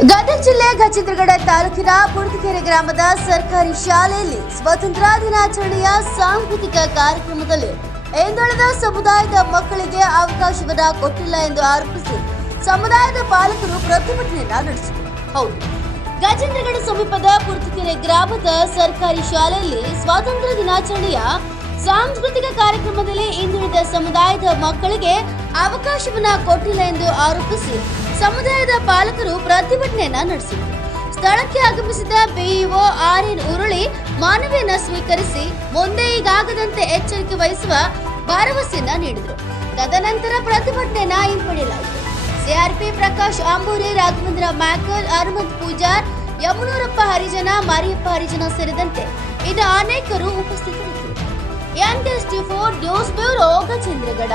ಗದಗ ಜಿಲ್ಲೆ ಗಜೇಂದ್ರಗಡ ತಾಲೂಕಿನ ಪುರ್ತಕೆರೆ ಗ್ರಾಮದ ಸರ್ಕಾರಿ ಶಾಲೆಯಲ್ಲಿ ಸ್ವಾತಂತ್ರ್ಯ ದಿನಾಚರಣೆಯ ಸಾಂಸ್ಕೃತಿಕ ಕಾರ್ಯಕ್ರಮದಲ್ಲಿ ಹಿಂದುಳಿದ ಸಮುದಾಯದ ಮಕ್ಕಳಿಗೆ ಅವಕಾಶವನ್ನ ಕೊಟ್ಟಿಲ್ಲ ಎಂದು ಆರೋಪಿಸಿ ಸಮುದಾಯದ ಪಾಲಕರು ಪ್ರತಿಭಟನೆಯನ್ನ ನಡೆಸಿದರು. ಹೌದು, ಗಜೇಂದ್ರಗಡ ಸಮೀಪದ ಪುರ್ತಿಕೆರೆ ಗ್ರಾಮದ ಸರ್ಕಾರಿ ಶಾಲೆಯಲ್ಲಿ ಸ್ವಾತಂತ್ರ್ಯ ದಿನಾಚರಣೆಯ ಸಾಂಸ್ಕೃತಿಕ ಕಾರ್ಯಕ್ರಮದಲ್ಲಿ ಹಿಂದುಳಿದ ಸಮುದಾಯದ ಮಕ್ಕಳಿಗೆ ಅವಕಾಶವನ್ನ ಕೊಟ್ಟಿಲ್ಲ ಎಂದು ಆರೋಪಿಸಿ ಸಮುದಾಯದ ಪಾಲಕರು ಪ್ರತಿಭಟನೆಯನ್ನ ನಡೆಸಿದರು. ಸ್ಥಳಕ್ಕೆ ಆಗಮಿಸಿದ ಬಿಇಒ ಆರ್ ಎನ್ ಉರುಳಿ ಮಾನವಿಯನ್ನ ಸ್ವೀಕರಿಸಿ ಮುಂದೆ ಈಗಾಗದಂತೆ ಎಚ್ಚರಿಕೆ ವಹಿಸುವ ಭರವಸೆಯನ್ನ ನೀಡಿದರು. ತದನಂತರ ಪ್ರತಿಭಟನೆಯನ್ನ ಹಿಂಪಡೆಯಲಾಯಿತು. ಸಿಆರ್ಪಿ ಪ್ರಕಾಶ್, ಆಂಬೂರಿ, ರಾಘವೇಂದ್ರ, ಮ್ಯಾಕಲ್, ಹನುಮಂತ್ ಪೂಜಾರ್, ಯಮುನೂರಪ್ಪ ಹರಿಜನ, ಮಾರಿಯಪ್ಪ ಹರಿಜನ ಸೇರಿದಂತೆ ಇನ್ನು ಅನೇಕರು ಉಪಸ್ಥಿತರಿದ್ದರು. News bureau, Gajendragad.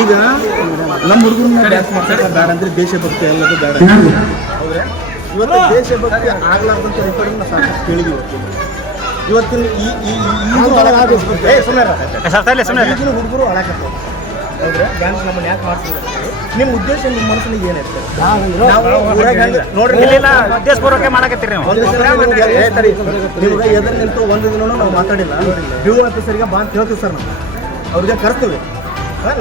ಈಗ ನಮ್ಮ ಹುಡುಗರು ಡ್ಯಾನ್ಸ್ ಮಾಡ್ಸಕ್ಕೆ ಬೇಡ ಅಂದ್ರೆ ದೇಶಭಕ್ತಿ ಎಲ್ಲದು ಬೇಡ. ಹೌದ್ರಾ? ಇವತ್ತು ದೇಶಭಕ್ತಿ ಆಗ್ಲಾರ್ದಂತ ರೆಕಾರ್ಡಿಂಗ್ ನಾವು ಸಾಕಷ್ಟು ಕೇಳಿದ್ವಿ ಇವತ್ತು. ಇವತ್ತಿನ ಈ ಈ ಈಗಿನ ಹುಡುಗರು ಅಳಕತ್ತಾವ ಹೌದ್ರೆ? ಡ್ಯಾನ್ಸ್ ನಮ್ಮನ್ನ ಯಾಕೆ ಮಾಡ್ತಿದ್ರು ನಿಮ್ಮ ಉದ್ದೇಶ ನಿಮ್ಮ ಊರಾಗ ಹೆಂಗ್- ನೋಡ್ರಿ. ಇಲ್ಲ ಉದ್ದೇಶಪೂರ್ವಕ ಮಾಡಕತ್ತೀರಿ ನೀವು. ಎದುರು ನಿಂತು ಒಂದು ದಿನ ನಾವು ಮಾತಾಡಿಲ್ಲ. ಡ್ಯೂ ಆಫೀಸರ್ಗೆ ಬಾ ಅಂತ ಹೇಳ್ತೀವಿ ಸರ್ ನಾವು. ಅವ್ರಿಗೆ ಕರ್ತೀವಿ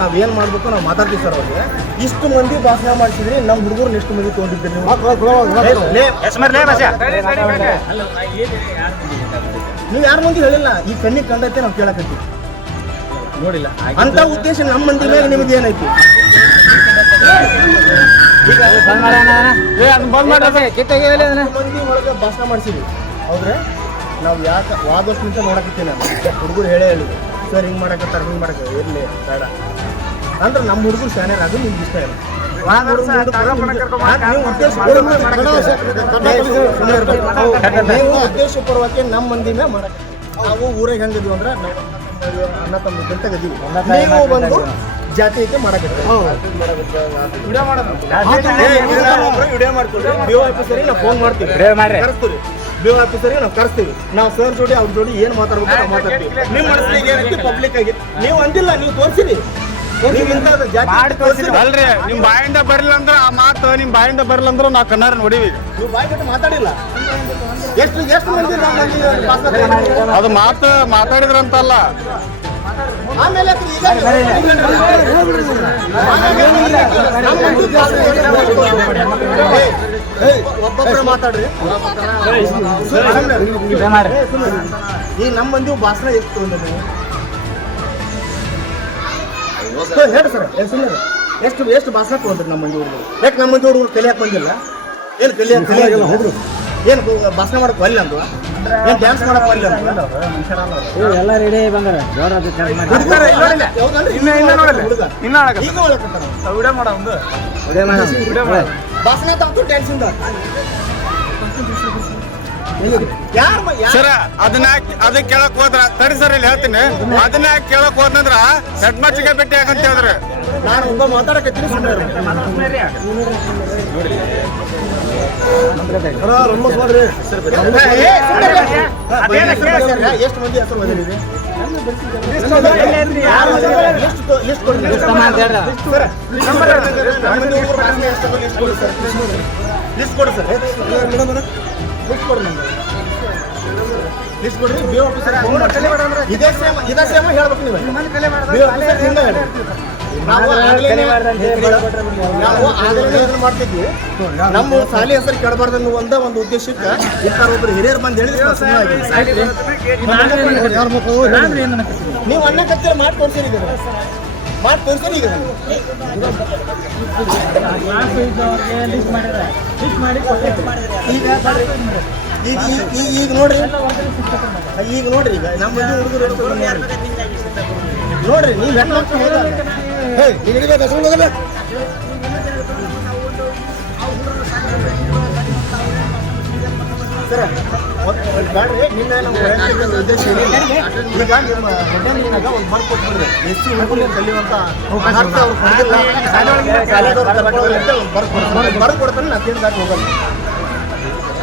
ನಾವು ಏನು ಮಾಡಬೇಕು ನಾವು ಮಾತಾಡ್ತೀವಿ ಸರ್ ಅವ್ರಿಗೆ. ಇಷ್ಟು ಮಂದಿ ಭಾಷಣ ಮಾಡಿಸಿದ್ರಿ ನಮ್ಮ ಹುಡುಗರು ಎಷ್ಟು ಮಂದಿ ತೊಗೊಂಡಿದ್ದೀರಿ ನೀವು. ಯಾರ ಮಂದಿ ಹೇಳಿಲ್ಲ ಈ ಕಣ್ಣಿ ಕಂಡೈತೆ ನಾವು ಕೇಳಕತ್ತೀವಿ. ನೋಡಿಲ್ಲ ಅಂತ ಉದ್ದೇಶ ನಮ್ಮ ಮಂದಿ ಮೇಲೆ ನಿಮ್ದು ಏನೈತಿ? ಮಂದಿ ಒಳಗೆ ಭಾಷಣ ಮಾಡಿಸಿದ್ವಿ ಹೌದ್ರೆ? ನಾವು ಯಾಕೆ ವಾದಷ್ಟು ನಿಮಿಷ ನೋಡಕತ್ತೀನಿ ನಾನು. ಹುಡುಗರು ಹೇಳೇ ಹೇಳಿದ್ರು. ಸರ್ ಹಿಂಗೆ ಮಾಡಕತ್ತಾರ ಹಿಂಗೆ ಮಾಡಕ ಇರಲಿ ಬೇಡ. ಅಂದ್ರೆ ನಮ್ಮ ಹುಡುಗರು ಶಾನ್ಯರ್ ಅದು ನಿಮ್ಗೆ ಇಷ್ಟ ಇಲ್ಲ. ನೀವು. ನೀವು ಉದ್ದೇಶಪೂರ್ವಕ ನಮ್ಮ ಮಂದಿನ ಮಾಡಕ ನಾವು ಊರಾಗ ಹೆಂಗಿದ್ವಿ ಅಂದ್ರೆ ಅನ್ನ ಅಣ್ಣ ತಮ್ಮ ಜೊತೆಗದೀವಿ ನೀವು ಬಂದು ಜಾತಿ ಐತೆ ವಿಡಿಯೋ ಮಾಡೋದು ವಿಡಿಯೋ ಮಾಡ್ತೀವಿ ಬಿ ಆಫೀಸರಿಗೆ ನಾವು ಫೋನ್ ಮಾಡ್ತೀವಿ. ಕರೆಸ್ತೀವಿ ಬಿ ಆಫೀಸರ್ಗೆ ನಾವು ಕರೆಸ್ತೀವಿ? ನಾವು ಸರ್ ಜೋಡಿ ಅವ್ರ ಜೋಡಿ ಏನು ಮಾತಾಡ್ಬೇಕು ನಾವು ಮಾತಾಡ್ತೀವಿ. ನಿಮ್ಮ ಮನಸ್ಸಿಗೆ ಏನೈತಿ ಪಬ್ಲಿಕ್ ಆಗಿ ನೀವು ಅಂದಿಲ್ಲ ನೀವು ತೋರಿಸಿರಿ. ನೀವು ಅಲ್ರಿ ನಿಮ್ ಬಾಯಿಂದ ಬರಲಿಲ್ಲ ಅಂದ್ರೆ ಆ ಮಾತು ನಿಮ್ ಬಾಯಿಂದ ಬರಲಿಲ್ಲ ಅಂದ್ರೆ ನಾ ಕನ್ನಡ ನೋಡಿವಿ. ನೀವು ಬಾಯ್ ಬಿಟ್ಟು ಮಾತಾಡಿಲ್ಲ. ಎಷ್ಟು ಎಷ್ಟು ಮಂದಿ ಅದು ಮಾತು ಮಾತಾಡಿದ್ರಂತಲ್ಲ. ಆಮೇಲೆ ಈಗ ಮಾತಾಡ್ರಿ. ಈಗ ನಮ್ಮ ಮಂದಿ ಭಾಷಣ ಎಷ್ಟು ಹೇಳಿ ಸರ್ ಎಷ್ಟು ಎಷ್ಟು ಭಾಷಣ ತೊಗೊಂಡ್ರಿ ನಮ್ಮ ಮಂದಿ ಹುಡುಗರು ಯಾಕೆ ನಮ್ಮ ಮಂದಿ ಹುಡುಗರು ಕಲಿಯಕ್ಕೆ ಬಂದಿಲ್ಲ ಏನು ಕಲಿಯಕ್ಕೆ ಕಲಿಯಾಗಿಲ್ಲ ಏನು ಭಾಷಣ ಮಾಡಕ್ಕೆ ಬರಲಿಲ್ಲ ಅಂದ್ವಾ ಡ್ಯಾನ್ಸ್ ಎಲ್ಲ ರೆಡಿ ಬಂದಾರ. ಜೋರ? ಇನ್ನ ಇನ್ನ ನೋಡಲ್ಲ. ಇನ್ನ ಆಡಕ ಈಗ. ವಿಡಿಯೋ ಮಾಡ ಒಂದು. ಭಾಷಣ ತಂತು ಡ್ಯಾನ್ಸ್ ಇಂದ ಸರ ಅದನ್ನ ಅದನ್ನ ಕೇಳಕ್ ಹೋದ್ರ ತಡಿ ಸರ್ ಇಲ್ಲಿ ಹೇಳ್ತೀನಿ. ಅದನ್ನ ಕೇಳಕ್ ಹೋದ್ನಂದ್ರ ಹೆಡ್ ಮಾಸ್ಟರ್ಗೆ ಭೇಟಿ ಆಗಂತ ಹೇಳಿದ್ರೆ. ನಾನು ಒಬ್ಬ ಮಾತಾಡಕತ್ತೀನಿ ಎಷ್ಟು ಮಂದಿ ಹೆಸರು ಎಷ್ಟು ಕೊಡ್ತೀರಿ? ಲಿಸ್ಟ್ ಕೊಡಿ ಸರ್. ಸರ್ ಲಿಸ್ಟ್ ಕೊಡಿ ನಮ್ಗೆ. ಲಿಸ್ಟ್ ಕೊಡ್ರಿ ಬಿ ಆಫೀಸರ್ ಇದೇ ಸೇಮ್ ಇದೇ ಸೇಮ್ ಹೇಳ್ಬೇಕು ನೀವು. ಬಿ ಆಫೀಸರ್ ಹಿಂದೆ ಹೇಳಿ. ನಾವು ಆಗಲೇ ಮಾಡ್ತಿದ್ವಿ. ನಮ್ಮ ಸಾಲಿ ಹೆಸರು ಕೆಡಬಾರ್ದು ಅನ್ನೋ ಒಂದೇ ಒಂದು ಉದ್ದೇಶಕ್ಕೆ ಇಂಥ ಒಬ್ರು ಹಿರಿಯರು ಬಂದು ಹೇಳಿದ್ರೆ ನಾವು ಅನ್ನ ಕತ್ತಿರ ಮಾಡಿ ತೋರಿಸಿರಿ ಮಾಡಿ ತೋರಿಸಿರಿ ಈಗ. ಈಗ, ಈಗ- ಈಗ ನೋಡ್ರಿ. ಈಗ ನೋಡ್ರಿ ಈಗ. ನಮ್ಮ ಹುಡುಗರು ನೋಡ್ರಿ, ನೀವು ಹೋಗಲ್ಲ ಹೇ ನೀವು ಬೇಕು ಹೆಸರು ಸರ ಬೇಡ್ರಿ ನಿನ್ನೆ ನಮ್ಮ ಉದ್ದೇಶ ಈಗ ನಿಮ್ಮ ಒಂದು ಬರ್ಕ್ ಕೊಟ್ಬಿಡ್ರಿ. ಎಸ್ ಸಿ ಹುಡುಗರು ಅವ್ರು ಕೊಡಲಿಲ್ಲ ನಾನು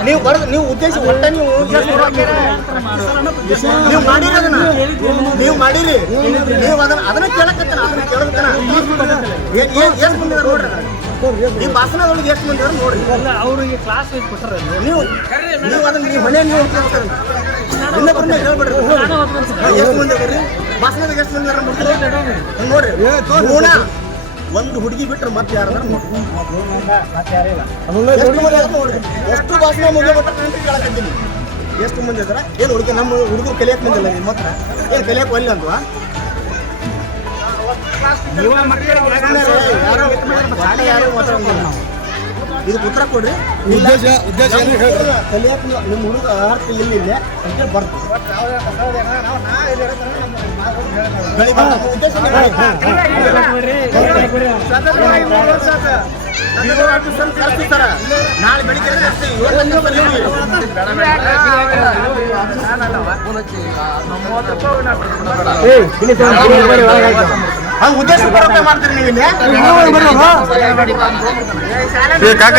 ನೀವು ಬರ್ದು ನೀವು ಉದ್ದೇಶ ಒಟ್ಟ ನೀವು ನೀವು ಮಾಡಿರಿ ಅದನ್ನ. ನೀವು ಮಾಡಿರಿ. ನೀವು ಅದನ್ನ ಅದನ್ನ ಕೇಳಕತ್ತಾನ ಅದನ್ನ ಕೇಳಕತ್ತಾನ ಏನ್ ಏನ್ ಏನ್ ಬಂದಿದೆ ನೋಡ್ರಿ ಭಾಷಣದೊಳಗೆ ಎಷ್ಟು ಮಂದಿ ಅದಾರ ನೋಡ್ರಿ. ಅವ್ರಿಗೆ ಕ್ಲಾಸ್ ಕೊಟ್ಟಾರ ನೀವು ನೀವು ಅದನ್ನ ನೀವು ಮನೆಯಲ್ಲಿ ನೋಡ್ಕೊಳ್ತಾರೆ ಇನ್ನೊಬ್ಬರನ್ನ ಹೇಳ್ಬೇಡ್ರಿ. ಎಷ್ಟು ಮಂದಿ ಅದಾರಿ ಭಾಷಣದಾಗ ಎಷ್ಟು ಮಂದಿ ಅದಾರ ನೋಡ್ರಿ. ಒಂದು ಹುಡುಗಿ ಬಿಟ್ರೆ ಮತ್ತೆ ಯಾರದಾರ ನೋಡ್ರಿ. ಎಷ್ಟು ಭಾಷಣ ಮುಗಿಬಿಟ್ಟ ಕೇಳಕತ್ತೀನಿ. ಎಷ್ಟು ಮಂದಿ ಅದರ ಏನು ಹುಡುಗಿ ನಮ್ಮ ಹುಡುಗರು ಕಲಿಯಕ್ ಬಂದಿಲ್ಲ ನಿಮ್ಮ ಹತ್ರ? ಏನು ಕಲಿಯಕ್ ಒಲ್ಲ ಅಂತವಾ ಯಾರು ಯಾರು ನಾವು ಇದಕ್ಕೆ ಉತ್ತರ ಕೊಡ್ರಿ ಉದ್ದೇಶ ಉದ್ದೇಶ ಕಲಿಯಕ್ ನಿಮ್ಮ ಹುಡುಗ ಅರ್ಥ ಇಲ್ಲಿಲ್ಲ ಅದಕ್ಕೆ ಅಂತ ಬರ್ತು ಬೆಳಿಗ್ಗೆ ಬಂದು ಉದ್ದೇಶ ಬಿಒ ಆಫೀಸಲ್ಲಿ ಕಳಿಸ್ತಾರ. ನಾಳೆ ಬೆಳಿಗ್ಗೆ. ಹಂಗ್ ಉದ್ದೇಶ ಬರೋಕೆ ಮಾಡ್ತೀರಿ ನೀವು ಇಲ್ಲಿ? ಏ ಕಾಕ.